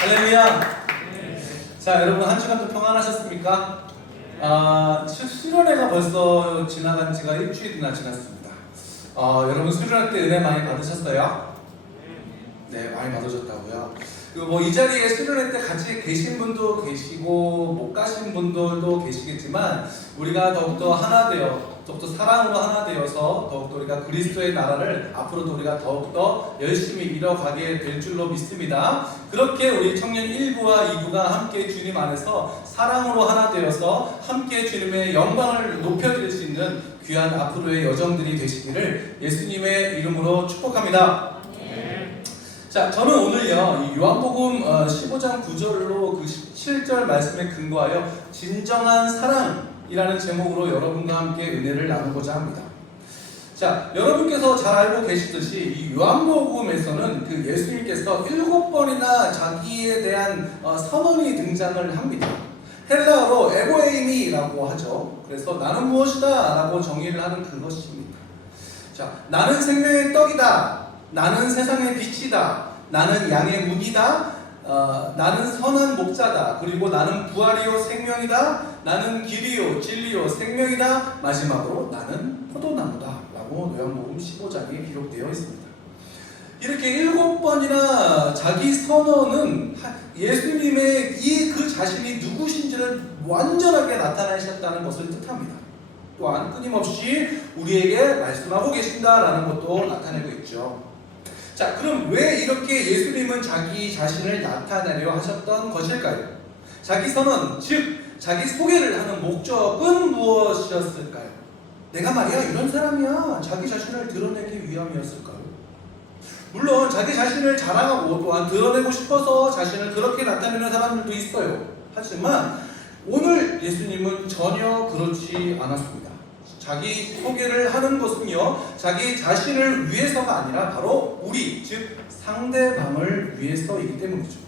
할렐루야. 자, 여러분 한 주간도 평안하셨습니까? 수련회가 벌써 지나간 지가 일주일이나 지났습니다. 여러분 수련회 때 은혜 많이 받으셨어요? 네, 많이 받으셨다고요. 그리고 이 자리에 수련회 때 같이 계신 분도 계시고 못 가신 분들도 계시겠지만 우리가 더욱더 하나 되어 더욱더 사랑으로 하나 되어서 더욱더 우리가 그리스도의 나라를 앞으로도 우리가 더욱더 열심히 이뤄가게 될 줄로 믿습니다. 그렇게 우리 청년 1부와 2부가 함께 주님 안에서 사랑으로 하나 되어서 함께 주님의 영광을 높여드릴 수 있는 귀한 앞으로의 여정들이 되시기를 예수님의 이름으로 축복합니다. 자, 저는 오늘요, 이 요한복음 15장 9절로 그 7절 말씀에 근거하여 진정한 사랑이라는 제목으로 여러분과 함께 은혜를 나누고자 합니다. 자, 여러분께서 잘 알고 계시듯이 이 요한복음에서는 그 예수님께서 7번이나 자기에 대한 선언이 등장을 합니다. 헬라어로 에고에이미라고 하죠. 그래서 나는 무엇이다 라고 정의를 하는 그것입니다. 자, 나는 생명의 떡이다. 나는 세상의 빛이다. 나는 양의 문이다. 나는 선한 목자다. 그리고 나는 부활이요 생명이다. 나는 길이요 진리요 생명이다. 마지막으로 나는 포도나무다 라고 요한복음 15장에 기록되어 있습니다. 이렇게 7번이나 자기 선언은 예수님의 그 자신이 누구신지를 완전하게 나타내셨다는 것을 뜻합니다. 또한 끊임없이 우리에게 말씀하고 계신다라는 것도 나타내고 있죠. 자, 그럼 왜 이렇게 예수님은 자기 자신을 나타내려 하셨던 것일까요? 자기 선언, 즉 자기 소개를 하는 목적은 무엇이었을까요? 내가 말이야 이런 사람이야 자기 자신을 드러내기 위함이었을까요? 물론 자기 자신을 자랑하고 또한 드러내고 싶어서 자신을 그렇게 나타내는 사람들도 있어요. 하지만 오늘 예수님은 전혀 그렇지 않았습니다. 자기 소개를 하는 것은요, 자기 자신을 위해서가 아니라 바로 우리, 즉 상대방을 위해서이기 때문이죠.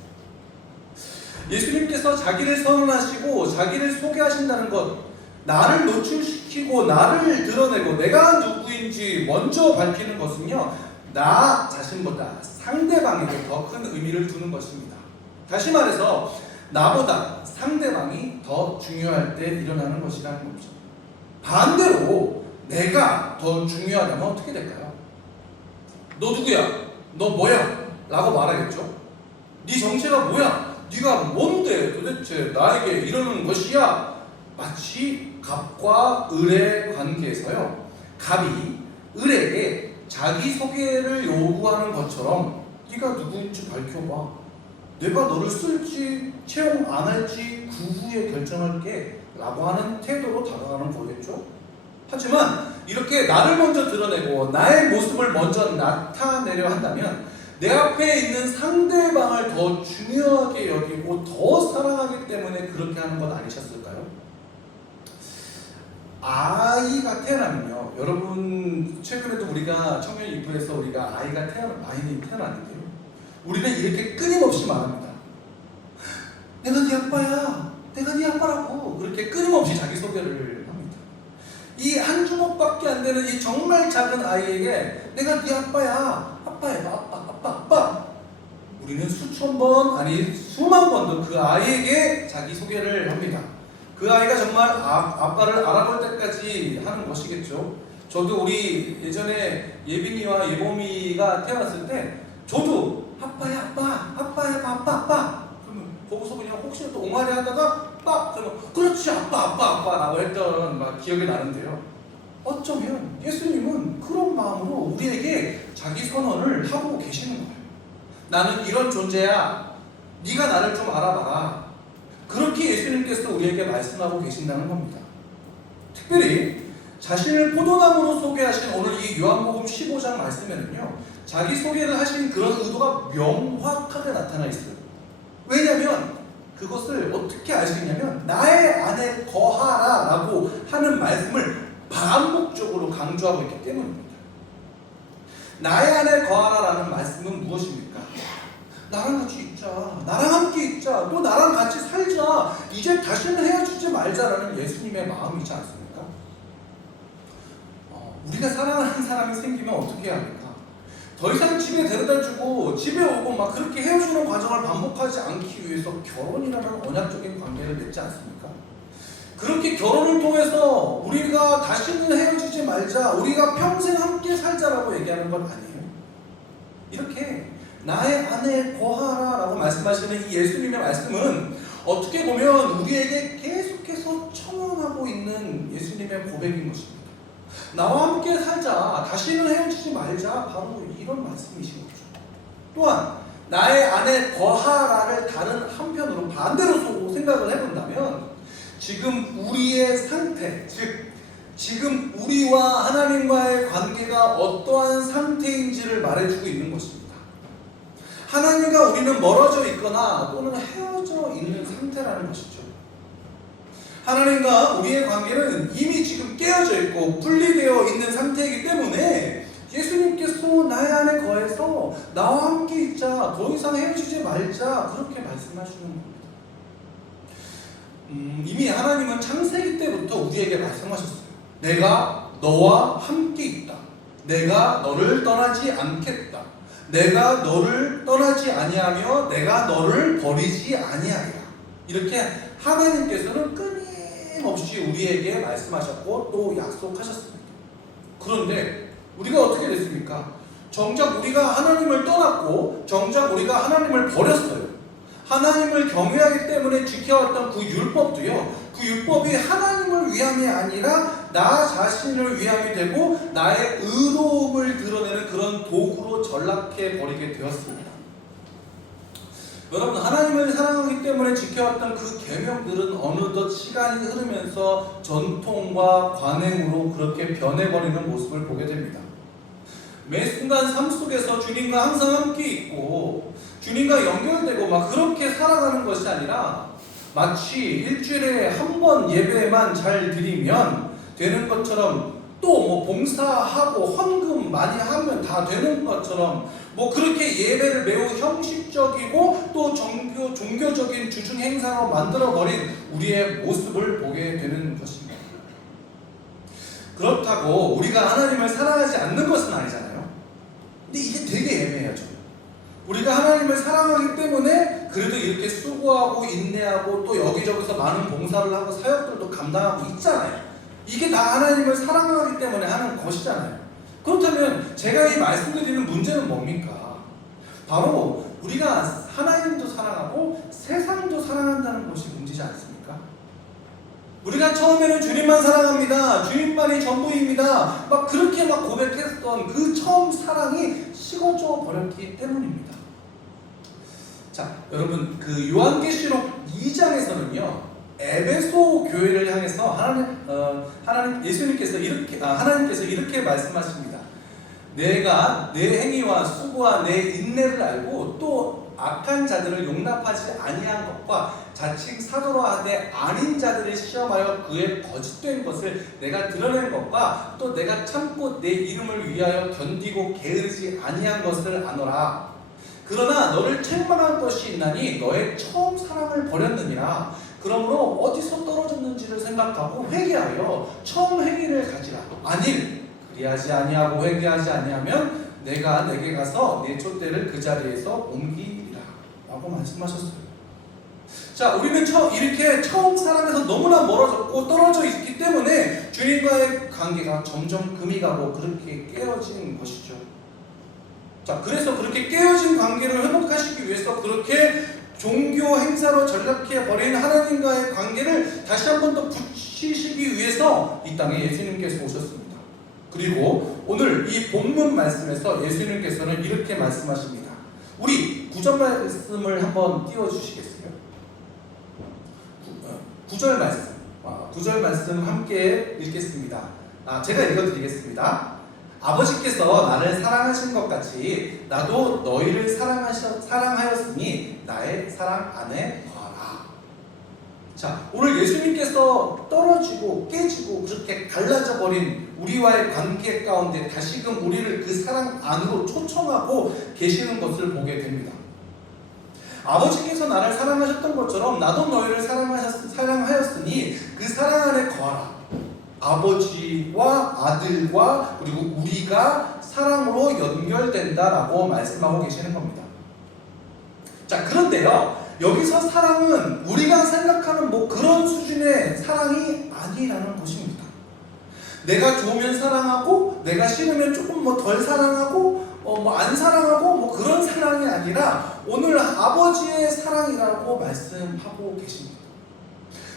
예수님께서 자기를 선언하시고 자기를 소개하신다는 것, 나를 노출시키고 나를 드러내고 내가 누구인지 먼저 밝히는 것은요, 나 자신보다 상대방에게 더 큰 의미를 두는 것입니다. 다시 말해서 나보다 상대방이 더 중요할 때 일어나는 것이라는 거죠. 반대로 내가 더 중요하다면 어떻게 될까요? 너 누구야? 너 뭐야? 라고 말하겠죠. 네 정체가 뭐야? 네가 뭔데 도대체 나에게 이러는 것이야? 마치 갑과 을의 관계에서요, 갑이 을에게 자기 소개를 요구하는 것처럼 네가 누구인지 밝혀봐. 내가 너를 쓸지 채용 안 할지 그 후에 결정할게 라고 하는 태도로 다가가는 거겠죠. 하지만 이렇게 나를 먼저 드러내고 나의 모습을 먼저 나타내려 한다면 내 앞에 있는 상대방을 더 중요하게 여기고 더 사랑하기 때문에 그렇게 하는 것 아니셨을까요? 아이가 태어나면요, 여러분 최근에도 우리가 청년 2부에서 우리가 아이가 태어났는데요, 우리는 이렇게 끊임없이 말합니다. 내가 네 아빠야. 내가 네 아빠라고 그렇게 끊임없이 자기소개를 합니다. 이 한 주먹밖에 안 되는 이 정말 작은 아이에게 내가 네 아빠야. 아빠야. 아빠. 우리는 수천 번 아니 수만 번도 그 아이에게 자기소개를 합니다. 그 아이가 정말 아빠를 알아볼 때까지 하는 것이겠죠. 저도 우리 예전에 예빈이와 예범이가 태어났을 때 저도 아빠야 아빠 그러면 거기서 그냥 혹시 또 옹알이 하다가 빡! 그러면 그렇지 아빠라고 했던 막 기억이 나는데요, 어쩌면 예수님은 그런 마음으로 우리에게 자기 선언을 하고 계시는 거예요. 나는 이런 존재야. 네가 나를 좀 알아봐라. 그렇게 예수님께서 우리에게 말씀하고 계신다는 겁니다. 특별히 자신을 포도나무로 소개하신 오늘 이 요한복음 15장 말씀에는요, 자기 소개를 하신 그런 의도가 명확하게 나타나 있어요. 왜냐하면 그것을 어떻게 알 수 있냐면 나의 안에 거하라 라고 하는 말씀을 반복적으로 강조하고 있기 때문입니다. 나의 안에 거하라 라는 말씀은 무엇입니까? 나랑 같이 있자, 나랑 함께 있자, 또 나랑 같이 살자, 이제 다시는 헤어지지 말자라는 예수님의 마음이지 않습니까? 우리가 사랑하는 사람이 생기면 어떻게 해야 합니까? 더 이상 집에 데려다주고 집에 오고 막 그렇게 헤어지는 과정을 반복하지 않기 위해서 결혼이라는 언약적인 관계를 맺지 않습니까? 그렇게 결혼을 통해서 우리가 다시는 헤어지지 말자, 우리가 평생 함께 살자라고 얘기하는 건 아니에요. 이렇게 나의 아내에 거하라 라고 말씀하시는 이 예수님의 말씀은 어떻게 보면 우리에게 계속해서 청원하고 있는 예수님의 고백인 것입니다. 나와 함께 살자, 다시는 헤어지지 말자, 바로 이런 말씀이신 거죠. 또한 나의 아내 거하라를 다른 한편으로 반대로 생각을 해본다면 지금 우리의 상태, 즉 지금 우리와 하나님과의 관계가 어떠한 상태인지를 말해주고 있는 것입니다. 하나님과 우리는 멀어져 있거나 또는 헤어져 있는 상태라는 것이죠. 하나님과 우리의 관계는 이미 지금 깨어져 있고 분리되어 있는 상태이기 때문에 예수님께서 나의 안에 거해서 나와 함께 있자, 더 이상 헤어지지 말자, 그렇게 말씀하시는 겁니다. 이미 하나님은 창세기 때부터 우리에게 말씀하셨어요. 내가 너와 함께 있다. 내가 너를 떠나지 않겠다. 내가 너를 떠나지 아니하며 내가 너를 버리지 아니하리라. 이렇게 하나님께서는 끊임없이 우리에게 말씀하셨고 또 약속하셨습니다. 그런데 우리가 어떻게 됐습니까? 정작 우리가 하나님을 떠났고 정작 우리가 하나님을 버렸어요. 하나님을 경외하기 때문에 지켜왔던 그 율법도요, 그 율법이 하나님을 위함이 아니라 나 자신을 위함이 되고 나의 의로움을 드러내는 그런 도구로 전락해 버리게 되었습니다. 여러분, 하나님을 사랑하기 때문에 지켜왔던 그 계명들은 어느덧 시간이 흐르면서 전통과 관행으로 그렇게 변해버리는 모습을 보게 됩니다. 매 순간 삶 속에서 주님과 항상 함께 있고 주님과 연결되고 막 그렇게 살아가는 것이 아니라 마치 일주일에 한 번 예배만 잘 드리면 되는 것처럼 또 뭐 봉사하고 헌금 많이 하면 다 되는 것처럼 뭐 그렇게 예배를 매우 형식적이고 또 종교적인 주중 행사로 만들어버린 우리의 모습을 보게 되는 것입니다. 그렇다고 우리가 하나님을 사랑하지 않는 것은 아니잖아요. 근데 이게 되게 애매하죠. 우리가 하나님을 사랑하기 때문에 그래도 이렇게 수고하고 인내하고 또 여기저기서 많은 봉사를 하고 사역들도 감당하고 있잖아요. 이게 다 하나님을 사랑하기 때문에 하는 것이잖아요. 그렇다면 제가 이 말씀드리는 문제는 뭡니까? 바로 우리가 하나님도 사랑하고 세상도 사랑한다는 것이 문제지 않습니까? 우리가 처음에는 주님만 사랑합니다, 주님만이 전부입니다, 막 그렇게 막 고백했던 그 처음 사랑이 식어져 버렸기 때문입니다. 자, 여러분, 그 요한계시록 2장에서는요 에베소 교회를 향해서 하나님께서 이렇게 말씀하십니다. 내가 내 행위와 수고와 내 인내를 알고 또 악한 자들을 용납하지 아니한 것과 자칭 사도로 하되 아닌 자들을 시험하여 그의 거짓된 것을 내가 드러낸 것과 또 내가 참고 내 이름을 위하여 견디고 게으르지 아니한 것을 아노라. 그러나 너를 책망할 것이 있나니 너의 처음 사랑을 버렸느니라. 그러므로 어디서 떨어졌는지를 생각하고 회개하여 처음 행위를 가지라. 아님 그리하지 아니하고 회개하지 아니하면 내가 내게 가서 내 촛대를 그 자리에서 옮기리라 라고 말씀하셨어요. 자, 우리는 이렇게 처음 사랑에서 너무나 멀어졌고 떨어져 있기 때문에 주님과의 관계가 점점 금이 가고 그렇게 깨어진 것이죠. 자, 그래서 그렇게 깨어진 관계를 회복하시기 위해서 그렇게 종교 행사로 전락해 버린 하나님과의 관계를 다시 한 번 더 붙이시기 위해서 이 땅에 예수님께서 오셨습니다. 그리고 오늘 이 본문 말씀에서 예수님께서는 이렇게 말씀하십니다. 우리 9절 말씀을 한번 띄워주시겠어요? 9절 말씀. 9절 말씀 함께 읽겠습니다. 제가 읽어드리겠습니다. 아버지께서 나를 사랑하신 것 같이 나도 너희를 사랑하였으니 나의 사랑 안에 거하라. 자, 오늘 예수님께서 떨어지고 깨지고 그렇게 갈라져 버린 우리와의 관계 가운데 다시금 우리를 그 사랑 안으로 초청하고 계시는 것을 보게 됩니다. 아버지께서 나를 사랑하셨던 것처럼 나도 너희를 사랑하였으니 그 사랑 안에 거하라. 아버지와 아들과 그리고 우리가 사랑으로 연결된다라고 말씀하고 계시는 겁니다. 자, 그런데요, 여기서 사랑은 우리가 생각하는 그런 수준의 사랑이 아니라는 것입니다. 내가 좋으면 사랑하고 내가 싫으면 조금 덜 사랑하고 안 사랑하고 그런 사랑이 아니라 오늘 아버지의 사랑이라고 말씀하고 계십니다.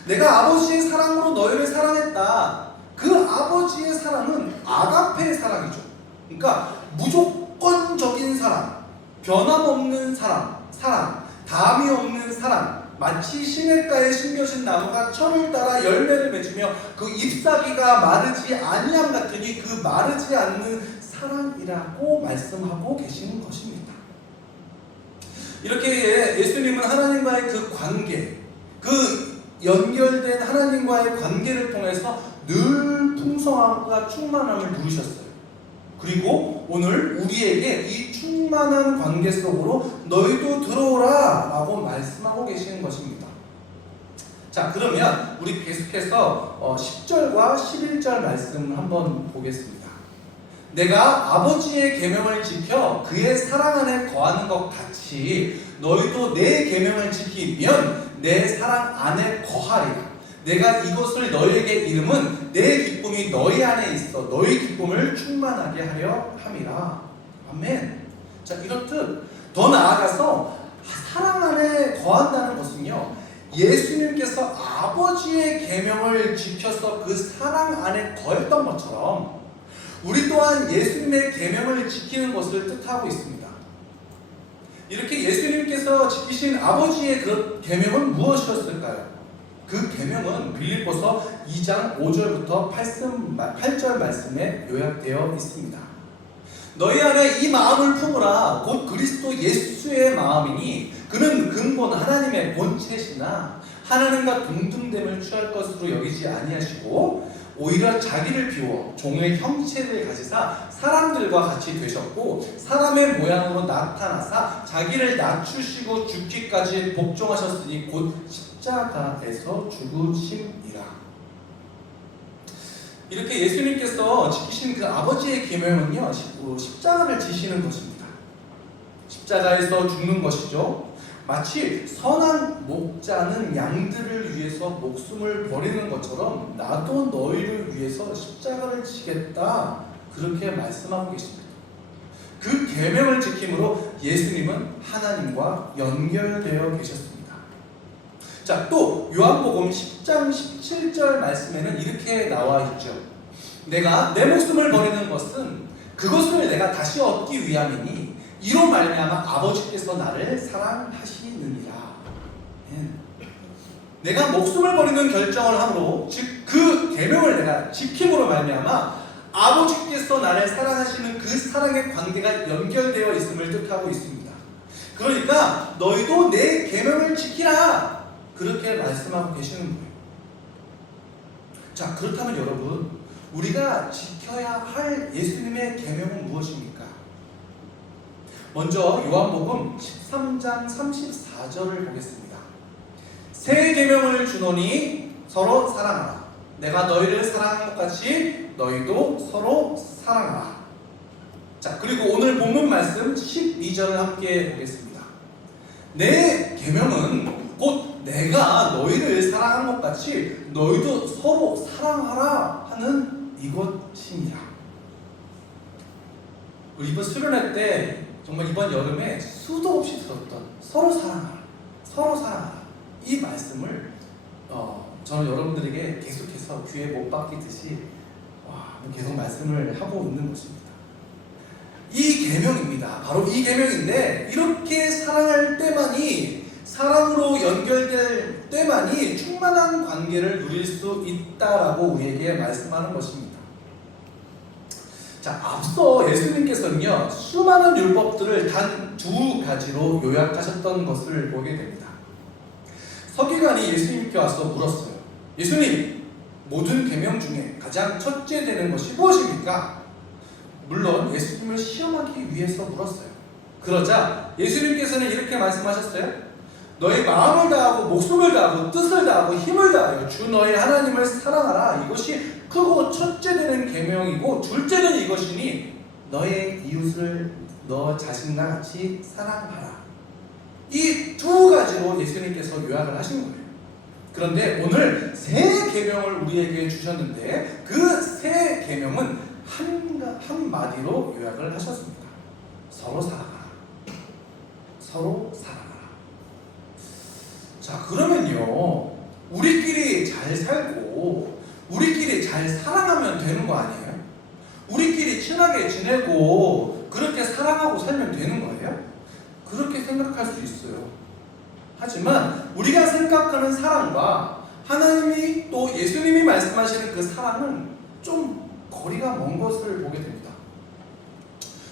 내가 아버지의 사랑으로 너희를 사랑했다. 그 아버지의 사랑은 아가페의 사랑이죠. 그러니까 무조건적인 사랑, 변함없는 사랑, 다함이 없는 사랑, 마치 시냇가에 심겨진 나무가 철을 따라 열매를 맺으며 그 잎사귀가 마르지 아니함 같으니 그 마르지 않는 사랑이라고 말씀하고 계시는 것입니다. 이렇게 예수님은 하나님과의 그 관계, 그 연결된 하나님과의 관계를 통해서 늘 풍성함과 충만함을 누리셨어요. 그리고 오늘 우리에게 이 충만한 관계 속으로 너희도 들어오라 라고 말씀하고 계시는 것입니다. 자, 그러면 우리 계속해서 10절과 11절 말씀을 한번 보겠습니다. 내가 아버지의 계명을 지켜 그의 사랑 안에 거하는 것 같이 너희도 내 계명을 지키면 내 사랑 안에 거하리라. 내가 이것을 너희에게 이름은 내 기쁨이 너희 안에 있어 너희 기쁨을 충만하게 하려 함이라. 아멘. 자, 이렇듯 더 나아가서 사랑 안에 거한다는 것은요, 예수님께서 아버지의 계명을 지켜서 그 사랑 안에 거했던 것처럼 우리 또한 예수님의 계명을 지키는 것을 뜻하고 있습니다. 이렇게 예수님께서 지키신 아버지의 그 계명은 무엇이었을까요? 그 계명은 빌립보서 2장 5절부터 8절 말씀에 요약되어 있습니다. 너희 안에 이 마음을 품으라. 곧 그리스도 예수의 마음이니 그는 근본 하나님의 본체시나 하나님과 동등됨을 취할 것으로 여기지 아니하시고 오히려 자기를 비워 종의 형체를 가지사 사람들과 같이 되셨고 사람의 모양으로 나타나사 자기를 낮추시고 죽기까지 복종하셨으니 곧 십자가에서 죽으심이라. 이렇게 예수님께서 지키신 그 아버지의 계명은요, 십자가를 지시는 것입니다. 십자가에서 죽는 것이죠. 마치 선한 목자는 양들을 위해서 목숨을 버리는 것처럼 나도 너희를 위해서 십자가를 지겠다, 그렇게 말씀하고 계십니다. 그 계명을 지킴으로 예수님은 하나님과 연결되어 계셨습니다. 자, 또 요한복음 10장 17절 말씀에는 이렇게 나와 있죠. 내가 내 목숨을 버리는 것은 그것을 내가 다시 얻기 위함이니 이로 말미암아 아버지께서 나를 사랑하시느니라. 내가 목숨을 버리는 결정을 함으로, 즉 그 계명을 내가 지킴으로 말미암아 아버지께서 나를 사랑하시는 그 사랑의 관계가 연결되어 있음을 뜻하고 있습니다. 그러니까 너희도 내 계명을 지키라, 그렇게 말씀하고 계시는 거예요. 자, 그렇다면 여러분, 우리가 지켜야 할 예수님의 계명은 무엇입니까? 먼저 요한복음 13장 34절을 보겠습니다. 새 계명을 주노니 서로 사랑하라. 내가 너희를 사랑한 것 같이 너희도 서로 사랑하라. 자, 그리고 오늘 본문 말씀 12절을 함께 보겠습니다. 내 계명은 곧 내가 너희를 사랑한 것 같이 너희도 서로 사랑하라 하는 이것이니라. 우리 이번 수련회 때 정말 이번 여름에 수도 없이 들었던 서로 사랑하라, 서로 사랑하라, 이 말씀을 저는 여러분들에게 계속해서 귀에 못 박히듯이 계속 말씀을 하고 있는 것입니다. 이 계명입니다. 바로 이 계명인데, 이렇게 사랑할 때만이, 사랑으로 연결될 때만이 충만한 관계를 누릴 수 있다라고 우리에게 말씀하는 것입니다. 자, 앞서 예수님께서는요, 수많은 율법들을 단 두 가지로 요약하셨던 것을 보게 됩니다. 서기관이 예수님께 와서 물었어요. 예수님, 모든 계명 중에 가장 첫째 되는 것이 무엇입니까? 물론 예수님을 시험하기 위해서 물었어요. 그러자 예수님께서는 이렇게 말씀하셨어요. 너의 마음을 다하고 목숨을 다하고 뜻을 다하고 힘을 다하여 주 너의 하나님을 사랑하라. 이것이 크고 첫째 되는 계명이고 둘째는 이것이니 너의 이웃을 너 자신과 같이 사랑하라. 이 두 가지로 예수님께서 요약을 하신 거예요. 그런데 오늘 세 계명을 우리에게 주셨는데 그 세 계명은 한 마디로 요약을 하셨습니다. 서로 사랑하라. 서로 사랑하라. 자, 그러면요, 우리끼리 잘 살고 우리끼리 잘 사랑하면 되는 거 아니에요? 우리끼리 친하게 지내고 그렇게 사랑하고 살면 되는 거예요? 그렇게 생각할 수 있어요. 하지만 우리가 생각하는 사랑과 하나님이 또 예수님이 말씀하시는 그 사랑은 좀 거리가 먼 것을 보게 됩니다.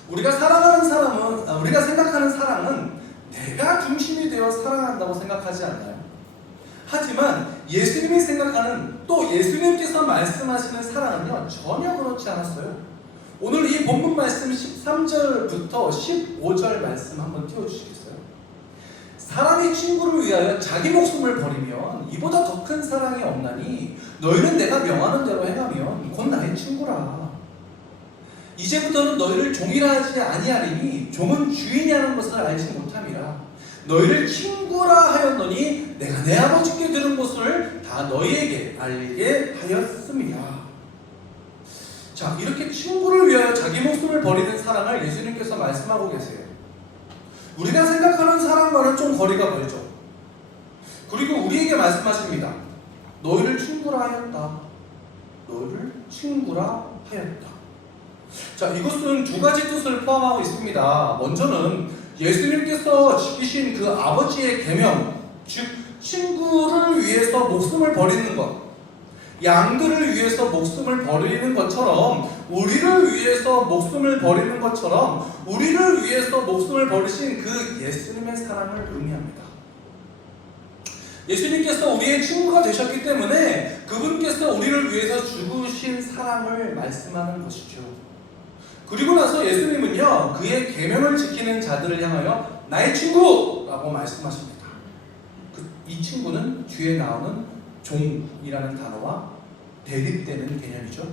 우리가 생각하는 사랑은 내가 중심이 되어 사랑한다고 생각하지 않나요? 하지만 예수님이 생각하는 또 예수님께서 말씀하시는 사랑은요, 전혀 그렇지 않았어요. 오늘 이 본문 말씀 13절부터 15절 말씀 한번 띄워주시겠어요? 사람이 친구를 위하여 자기 목숨을 버리면 이보다 더 큰 사랑이 없나니 너희는 내가 명하는 대로 행하면 곧 나의 친구라. 이제부터는 너희를 종이라 하지 아니하리니 종은 주인이 하는 것을 알지 못함이라. 너희를 친구라 하였노니 내가 내 아버지께 들은 것을 다 너희에게 알게 하였음이라. 자, 이렇게 친구를 위하여 자기 목숨을 버리는 사랑을 예수님께서 말씀하고 계세요. 우리가 생각하는 사랑과는 좀 거리가 멀죠. 그리고 우리에게 말씀하십니다. 너희를 친구라 하였다. 너희를 친구라 하였다. 자, 이것은 두 가지 뜻을 포함하고 있습니다. 먼저는 예수님께서 지키신 그 아버지의 계명, 즉 친구를 위해서 목숨을 버리는 것, 양들을 위해서 목숨을 버리는 것처럼 우리를 위해서 목숨을 버리는 것처럼 우리를 위해서 목숨을 버리신 그 예수님의 사랑을 의미합니다. 예수님께서 우리의 친구가 되셨기 때문에 그분께서 우리를 위해서 죽으신 사랑을 말씀하는 것이죠. 그리고 나서 예수님은요, 그의 계명을 지키는 자들을 향하여 나의 친구라고 말씀하십니다. 이 친구는 뒤에 나오는 종이라는 단어와 대립되는 개념이죠.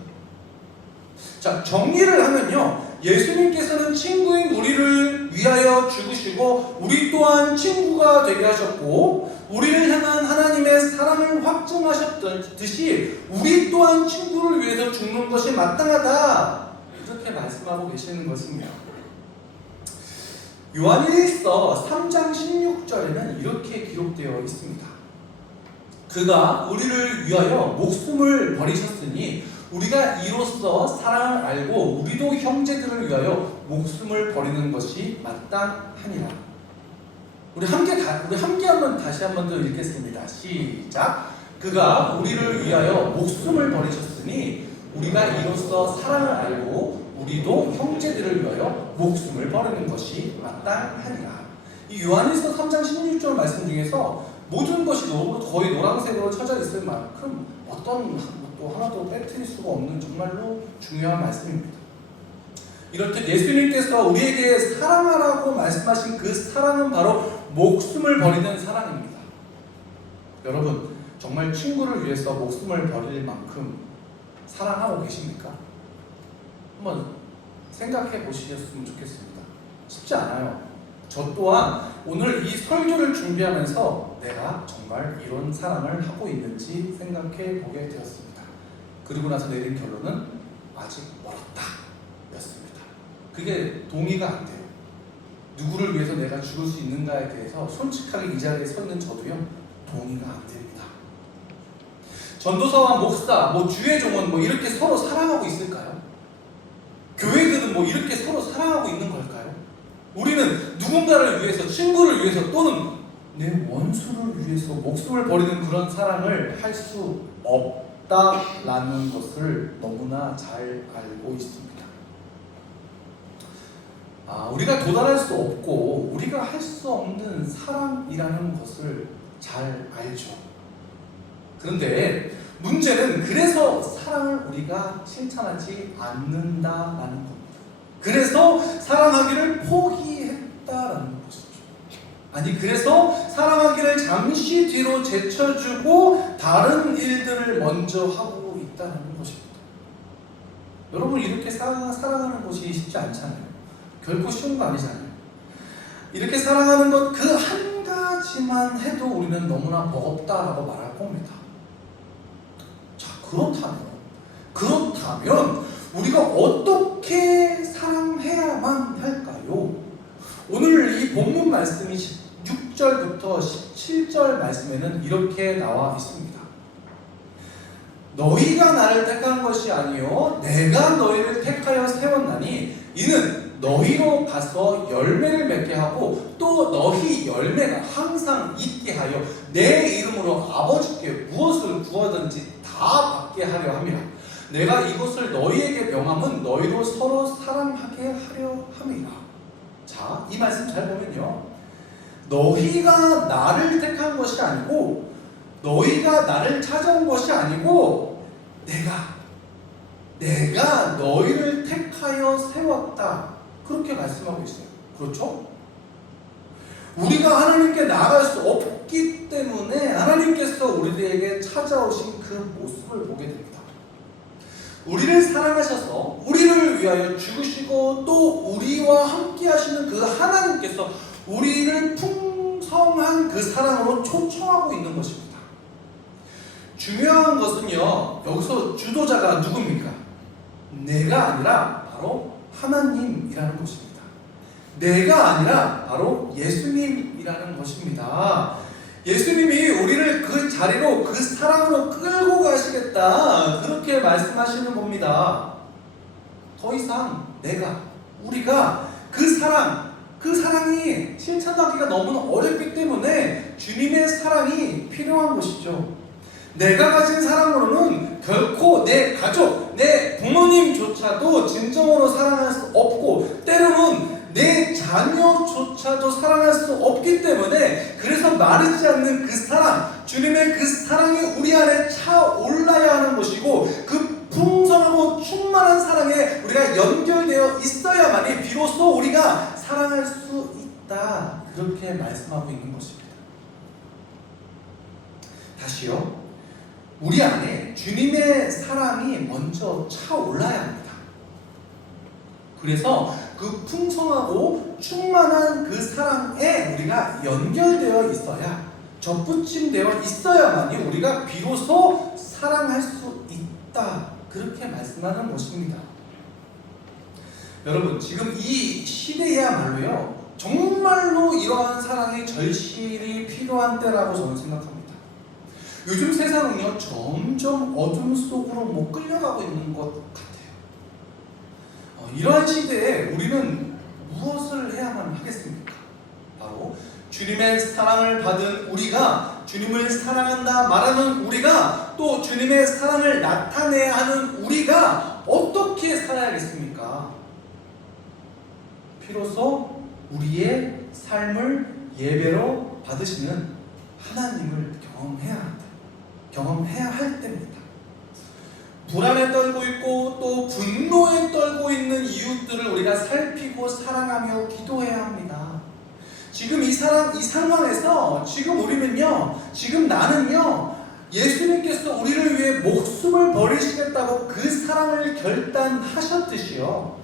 자, 정리를 하면요, 예수님께서는 친구인 우리를 위하여 죽으시고 우리 또한 친구가 되게 하셨고 우리를 향한 하나님의 사랑을 확증하셨듯이 우리 또한 친구를 위해서 죽는 것이 마땅하다, 이렇게 말씀하고 계시는 것입니다. 요한일서 3장 16절에는 이렇게 기록되어 있습니다. 그가 우리를 위하여 목숨을 버리셨으니 우리가 이로써 사랑을 알고 우리도 형제들을 위하여 목숨을 버리는 것이 마땅하니라. 우리 함께 한번 다시 한 번 더 읽겠습니다. 시작. 그가 우리를 위하여 목숨을 버리셨으니 우리가 이로써 사랑을 알고 우리도 형제들을 위하여 목숨을 버리는 것이 마땅하니라. 이 요한일서 3장 16절 말씀 중에서 모든 것이 거의 노란색으로 쳐져 있을 만큼 어떤 것도 하나도 빼뜨릴 수가 없는 정말로 중요한 말씀입니다. 이렇듯 예수님께서 우리에게 사랑하라고 말씀하신 그 사랑은 바로 목숨을 버리는 사랑입니다. 여러분, 정말 친구를 위해서 목숨을 버릴 만큼 사랑하고 계십니까? 한번 생각해 보시셨으면 좋겠습니다. 쉽지 않아요. 저 또한 오늘 이 설교를 준비하면서 내가 정말 이런 사랑을 하고 있는지 생각해 보게 되었습니다. 그리고 나서 내린 결론은 아직 멀었다 였습니다. 그게 동의가 안 돼요. 누구를 위해서 내가 죽을 수 있는가에 대해서 솔직하게 이 자리에 서 있는 저도요, 동의가 안 됩니다. 전도사와 목사, 주의 종은 이렇게 서로 사랑하고 있을까요? 교회들은 이렇게 서로 사랑하고 있는 걸까요? 우리는 누군가를 위해서, 친구를 위해서 또는 내 원수를 위해서 목숨을 버리는 그런 사랑을 할 수 없다라는 것을 너무나 잘 알고 있습니다. 우리가 도달할 수 없고 우리가 할 수 없는 사랑이라는 것을 잘 알죠. 그런데 문제는 그래서 사랑을 우리가 칭찬하지 않는다라는 겁니다. 그래서 사랑하기를 포기했다라는 것이죠. 아니, 그래서 사랑하기를 잠시 뒤로 제쳐주고 다른 일들을 먼저 하고 있다는 것입니다. 여러분, 이렇게 살아가는 것이 쉽지 않잖아요. 결코 쉬운 거 아니잖아요. 이렇게 살아가는 것 그 한 가지만 해도 우리는 너무나 버겁다라고 말할 겁니다. 자, 그렇다면 우리가 어떻게 사랑해야만 할까요? 오늘 이 본문 말씀이 6절부터 17절 말씀에는 이렇게 나와 있습니다. 너희가 나를 택한 것이 아니요 내가 너희를 택하여 세웠나니 이는 너희로 가서 열매를 맺게 하고 또 너희 열매가 항상 있게 하여 내 이름으로 아버지께 무엇을 구하든지 다 받게 하려 함이라. 내가 이것을 너희에게 명함은 너희로 서로 사랑하게 하려 함이라. 자, 이 말씀 잘 보면요, 너희가 나를 택한 것이 아니고 너희가 나를 찾아온 것이 아니고 내가 너희를 택하여 세웠다, 그렇게 말씀하고 있어요. 그렇죠? 우리가 하나님께 나아갈 수 없기 때문에 하나님께서 우리에게 찾아오신 그 모습을 보게 됩니다. 우리를 사랑하셔서 우리를 위하여 죽으시고 또 우리와 함께 하시는 그 하나님께서 우리를 풍성한 그 사랑으로 초청하고 있는 것입니다. 중요한 것은요, 여기서 주도자가 누굽니까? 내가 아니라 바로 하나님이라는 것입니다. 내가 아니라 바로 예수님이라는 것입니다. 예수님이 우리를 그 자리로 그 사랑으로 끌고 가시겠다, 그렇게 말씀하시는 겁니다. 더 이상 우리가 그 사랑이 실천하기가 너무나 어렵기 때문에 주님의 사랑이 필요한 것이죠. 내가 가진 사랑으로는 결코 내 가족, 내 부모님조차도 진정으로 사랑할 수 없고 때로는 내 자녀조차도 사랑할 수 없기 때문에, 그래서 마르지 않는 그 사랑, 주님의 그 사랑이 우리 안에 차올라야 하는 것이고, 그 풍성하고 충만한 사랑에 우리가 연결되어 있어야만이 비로소 우리가 사랑할 수 있다, 그렇게 말씀하고 있는 것입니다. 다시요, 우리 안에 주님의 사랑이 먼저 차올라야 합니다. 그래서 그 풍성하고 충만한 그 사랑에 우리가 연결되어 있어야, 접붙임되어 있어야만이 우리가 비로소 사랑할 수 있다, 그렇게 말씀하는 것입니다. 여러분, 지금 이 시대야말로요, 정말로 이러한 사랑이 절실히 필요한 때라고 저는 생각합니다. 요즘 세상은요, 점점 어둠 속으로 끌려가고 있는 것 같아요. 이러한 시대에 우리는 무엇을 해야만 하겠습니까? 바로 주님의 사랑을 받은 우리가, 주님을 사랑한다 말하는 우리가, 또 주님의 사랑을 나타내야 하는 우리가 어떻게 살아야겠습니까? 비로소 우리의 삶을 예배로 받으시는 하나님을 경험해야 할 때입니다. 불안에 떨고 있고 또 분노에 떨고 있는 이웃들을 우리가 살피고 사랑하며 기도해야 합니다. 지금 이 상황에서 지금 나는요, 예수님께서 우리를 위해 목숨을 버리시겠다고 그 사랑을 결단하셨듯이요,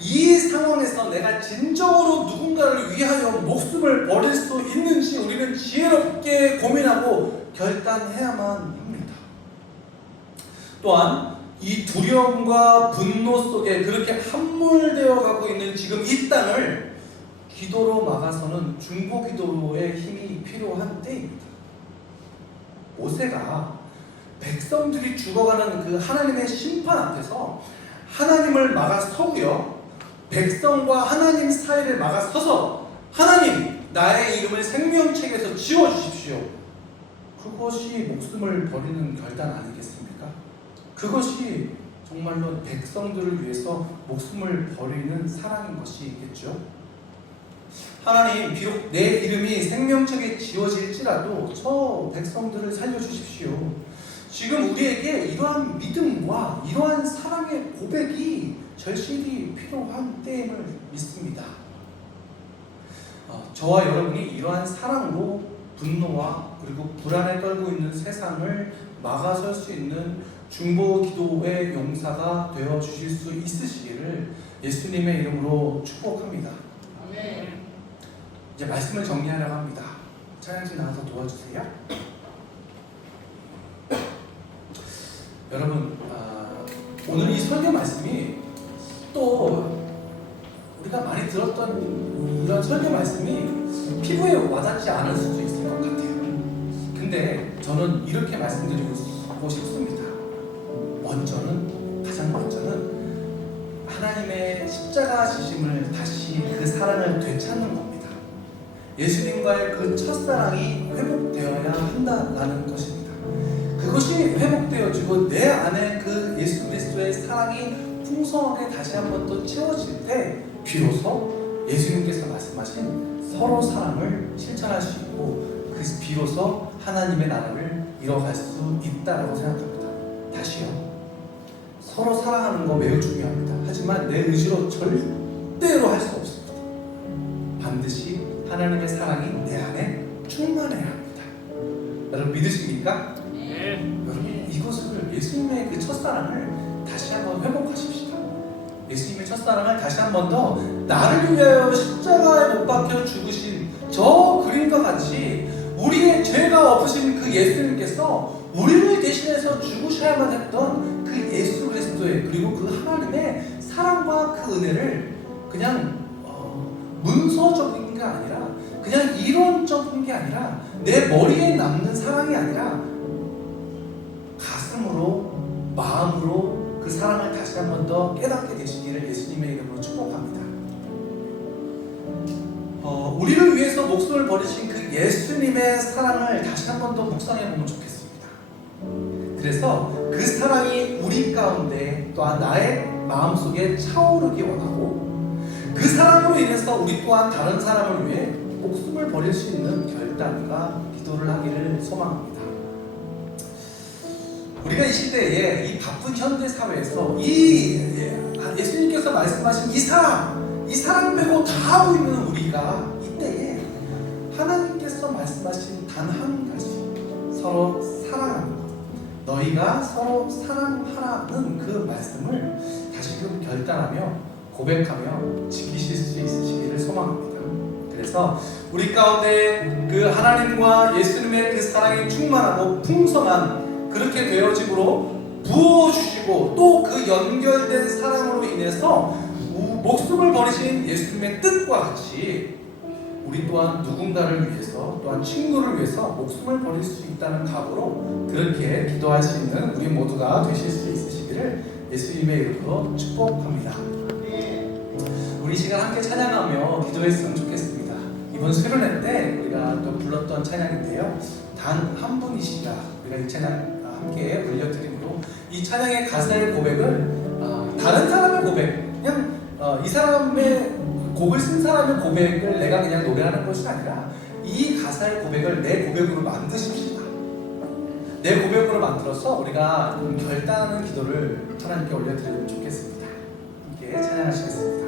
이 상황에서 내가 진정으로 누군가를 위하여 목숨을 버릴 수 있는지 우리는 지혜롭게 고민하고 결단해야만 합니다. 또한 이 두려움과 분노 속에 그렇게 함몰되어 가고 있는 지금 이 땅을 기도로 막아서는 중보기도의 힘이 필요한 때입니다. 모세가 백성들이 죽어가는 그 하나님의 심판 앞에서 하나님을 막아서고요, 백성과 하나님 사이를 막아서서 하나님, 나의 이름을 생명책에서 지워주십시오, 그것이 목숨을 버리는 결단 아니겠습니까? 그것이 정말로 백성들을 위해서 목숨을 버리는 사랑인 것이겠죠. 하나님, 비록 내 이름이 생명책에 지워질지라도 저 백성들을 살려주십시오. 지금 우리에게 이러한 믿음과 이러한 사랑의 고백이 절실히 필요한 때임을 믿습니다. 저와 여러분이 이러한 사랑으로 분노와 그리고 불안에 떨고 있는 세상을 막아설 수 있는 중보 기도의 용사가 되어 주실 수 있으시기를 예수님의 이름으로 축복합니다. 이제 말씀을 정리하려고 합니다. 찬양팀 나와서 도와주세요. 여러분, 오늘 이 설교 말씀이 또 우리가 많이 들었던 이런 설교 말씀이 피부에 와닿지 않을 수도 있을 것 같아요. 근데 저는 이렇게 말씀드리고 싶습니다. 가장 먼저는 하나님의 십자가 지심을 다시 그 사랑을 되찾는 겁니다. 예수님과의 그 첫사랑이 회복되어야 한다라는 것입니다. 그것이 회복되어지고 내 안에 그 예수 그리스도의 사랑이 풍성하게 다시 한 번 더 채워질 때 비로소 예수님께서 말씀하신 서로 사랑을 실천할 수 있고 그 비로소 하나님의 나라를 이뤄갈 수 있다라고 생각합니다. 다시요. 서로 사랑하는 거 매우 중요합니다. 하지만 내 의지로 절대로 할 수 없습니다. 반드시 하나님의 사랑이 내 안에 충만해야 합니다. 여러분 믿으십니까? 여러분 이것을 예수님의 그 첫사랑을 다시 한번 회복하십시다. 예수님의 첫사랑을 다시 한 번 더 나를 위하여 십자가에 못 박혀 죽으신 저 그림과 같이 우리의 죄가 엎으신 그 예수님께서 우리를 대신해서 죽으셔야만 했던 그 예수 그리스도의 그리고 그 하나님의 사랑과 그 은혜를 그냥 문서적인 게 아니라 그냥 이론적인 게 아니라 내 머리에 남는 사랑이 아니라 가슴으로 마음으로 그 사랑을 다시 한 번 더 깨닫게 되시기를 예수님의 이름으로 축복합니다. 우리를 위해서 목숨을 버리신 그 예수님의 사랑을 다시 한 번 더 묵상해 보면 좋겠습니다. 그래서 그 사랑이 우리 가운데 또한 나의 마음속에 차오르기 원하고 그 사랑으로 인해서 우리 또한 다른 사람을 위해 목숨을 버릴 수 있는 결단과 기도를 하기를 소망합니다. 우리가 이 시대에 이 바쁜 현대 사회에서 예수님께서 말씀하신 이 사랑 빼고 다 하고 있는 우리가 이때에 하나님께서 말씀하신 단 한 가지 서로 사랑하는 것 너희가 서로 사랑하라는 그 말씀을 다시금 결단하며 고백하며 지키실 수 있으시기를 소망합니다. 그래서 우리 가운데 그 하나님과 예수님의 그 사랑이 충만하고 풍성한 그렇게 되어짐으로 부어주시고 또 그 연결된 사랑으로 인해서 목숨을 버리신 예수님의 뜻과 같이 우리 또한 누군가를 위해서 또한 친구를 위해서 목숨을 버릴 수 있다는 각오로 그렇게 기도할 수 있는 우리 모두가 되실 수 있으시기를 예수님의 이름으로 축복합니다. 우리 시간 함께 찬양하며 기도했으면 좋겠습니다. 이번 수련회 때 우리가 또 불렀던 찬양인데요. 단 한 분이시다. 우리가 이 찬양 함께 불려드림으로 이 찬양의 가사의 고백을 다른 사람의 고백 그냥 이 사람의 곡을 쓴 사람의 고백을 내가 그냥 노래하는 것이 아니라 이 가사의 고백을 내 고백으로 만드십시다. 내 고백으로 만들어서 우리가 결단하는 기도를 하나님께 올려드리면 좋겠습니다. 함께 찬양하시겠습니다.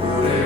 우리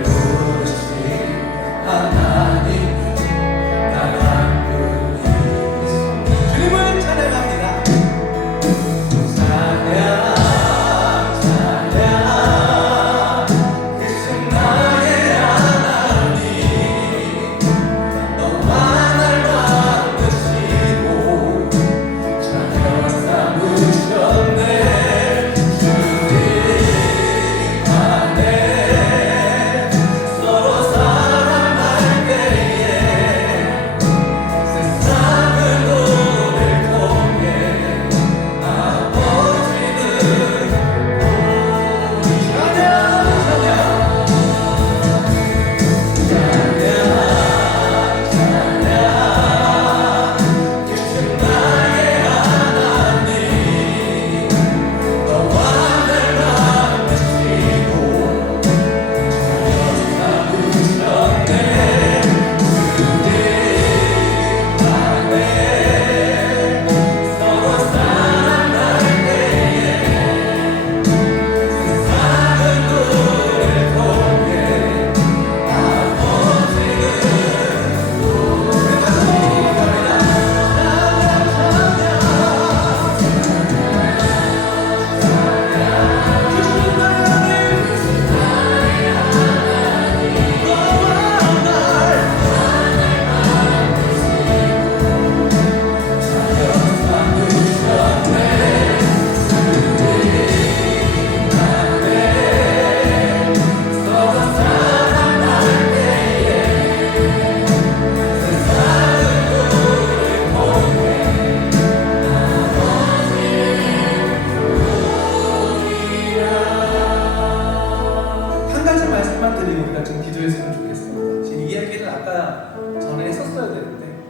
기도했으면 좋겠습니다. 지금 이야기를 아까 전에 했었어야 되는데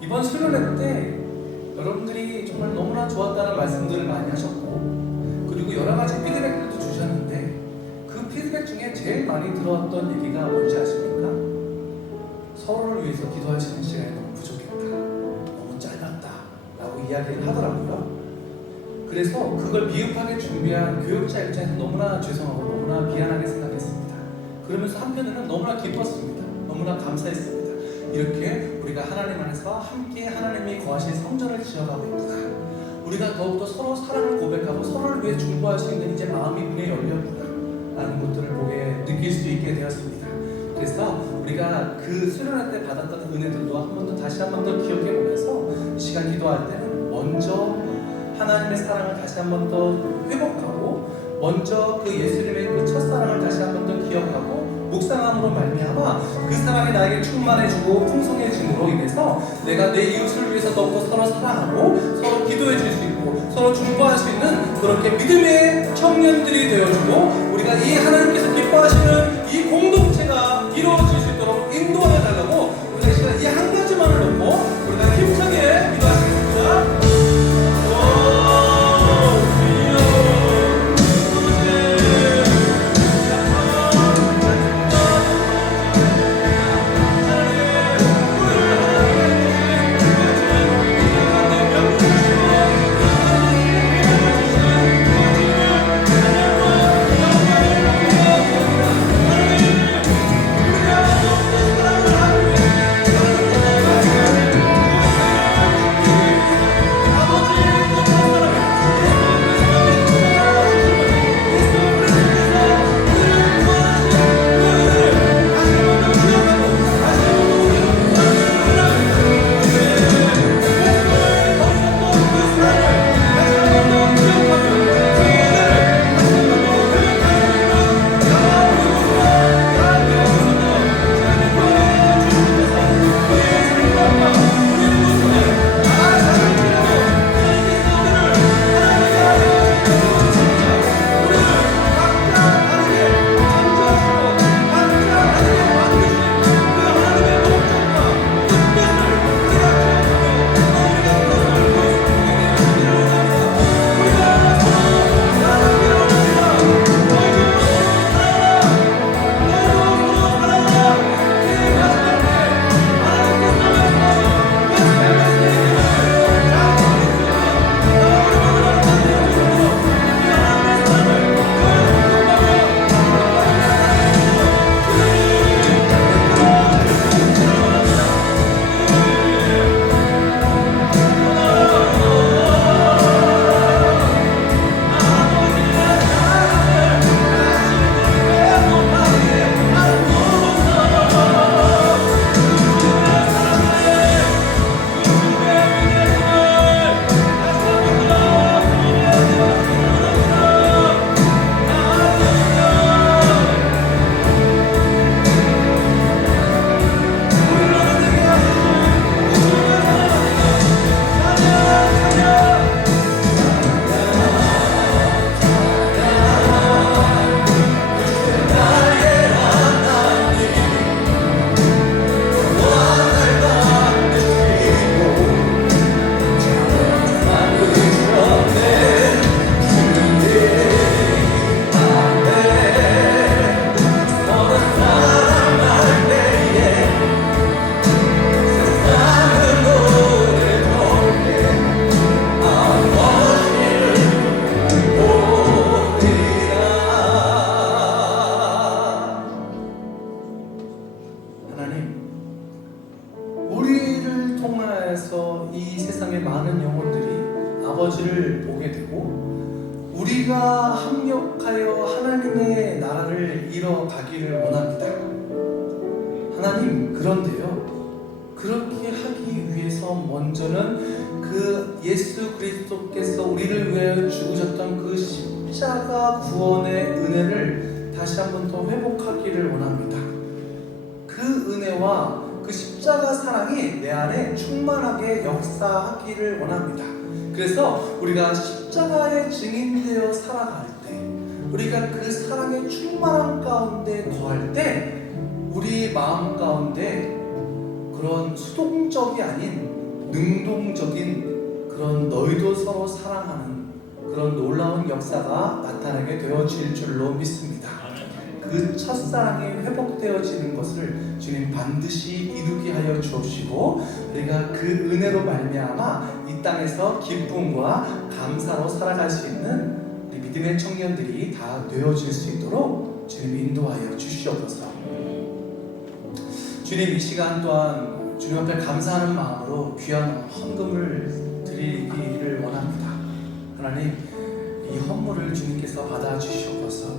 이번 수련회 때 여러분들이 정말 너무나 좋았다는 말씀들을 많이 하셨고 그리고 여러 가지 피드백들도 주셨는데 그 피드백 중에 제일 많이 들어왔던 얘기가 뭔지 아십니까? 서로를 위해서 기도하시는 시간이 너무 부족했다, 너무 짧았다 라고 이야기를 하더라고요. 그래서 그걸 미흡하게 준비한 교육자 입장에서 너무나 죄송하고 너무나 미안하게 생각했습니다. 그러면서 한편으로는 너무나 기뻤습니다. 너무나 감사했습니다. 이렇게 우리가 하나님 안에서 함께 하나님이 거하실 성전을 지어가고 있구나, 우리가 더욱더 서로 사랑을 고백하고 서로를 위해 중보할 수 있는 이제 마음이 문에 열렸구나 라는 것들을 보게 느낄 수 있게 되었습니다. 그래서 우리가 그 수련회 때 받았던 은혜들도 한 번 더 다시 한 번 더 기억해 보면서 이 시간 기도할 때는 먼저 하나님의 사랑을 다시 한 번 더 회복하고 먼저 그 예수님의 그 첫사랑을 다시 한 번 더 기억하고 묵상함으로 말미암아 그 사랑이 나에게 충만해지고 풍성해짐으로 인해서 내가 내 이웃을 위해서 더욱더 서로 사랑하고 서로 기도해 줄 수 있고 서로 중보할 수 있는 그렇게 믿음의 청년들이 되어주고 우리가 이 하나님께서 기뻐하시는 이 공동체가 이루어질 수 있도록 인도해 달라고 우리가 이 시간 이 한 가지만을 놓고 우리가 힘차게 기도하시겠습니다. 아버지를 보게 되고 우리가 합력하여 하나님의 나라를 이뤄가기를 원합니다. 하나님, 그런데요, 그렇게 하기 위해서 먼저는 그 예수 그리스도께서 우리를 위하여 죽으셨던 그 십자가 구원의 은혜를 다시 한 번 더 회복하기를 원합니다. 그 은혜와 그 십자가 사랑이 내 안에 충만하게 역사하기를 원합니다. 그래서 우리가 십자가의 증인되어 살아갈 때, 우리가 그 사랑의 충만함 가운데 거할 때 우리 마음 가운데 그런 수동적이 아닌 능동적인 그런 너희도 서로 사랑하는 그런 놀라운 역사가 나타나게 되어질 줄로 믿습니다. 그 첫사랑이 회복되어지는 것을 주님 반드시 이루게 하여 주옵시고, 우리가 그 은혜로 말미암아 이 땅에서 기쁨과 감사로 살아갈 수 있는 우리 믿음의 청년들이 다 되어질 수 있도록 주님 인도하여 주시옵소서. 주님, 이 시간 또한 주님 앞에 감사하는 마음으로 귀한 헌금을 드리기를 원합니다. 하나님, 이 헌물을 주님께서 받아 주시옵소서.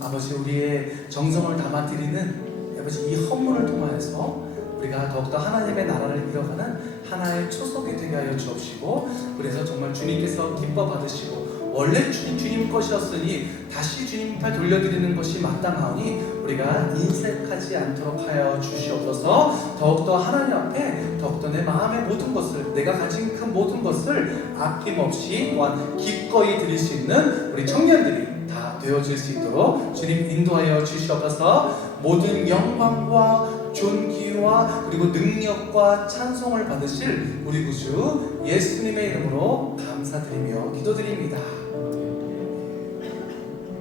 아버지, 우리의 정성을 담아 드리는 아버지 이 헌물을 통하여서 우리가 더욱더 하나님의 나라를 이뤄가는 하나의 초석이 되게 하여 주옵시고, 그래서 정말 주님께서 기뻐 받으시고 원래 주님 것이었으니 다시 주님 앞에 돌려드리는 것이 마땅하오니 우리가 인색하지 않도록 하여 주시옵소서. 더욱더 하나님 앞에 더욱더 내 마음의 모든 것을, 내가 가진 그 모든 것을 아낌없이 또한 기꺼이 드릴 수 있는 우리 청년들이 다 되어질 수 있도록 주님 인도하여 주시옵소서. 모든 영광과 존귀와 그리고 능력과 찬송을 받으실 우리 구주 예수님의 이름으로 감사드리며 기도드립니다.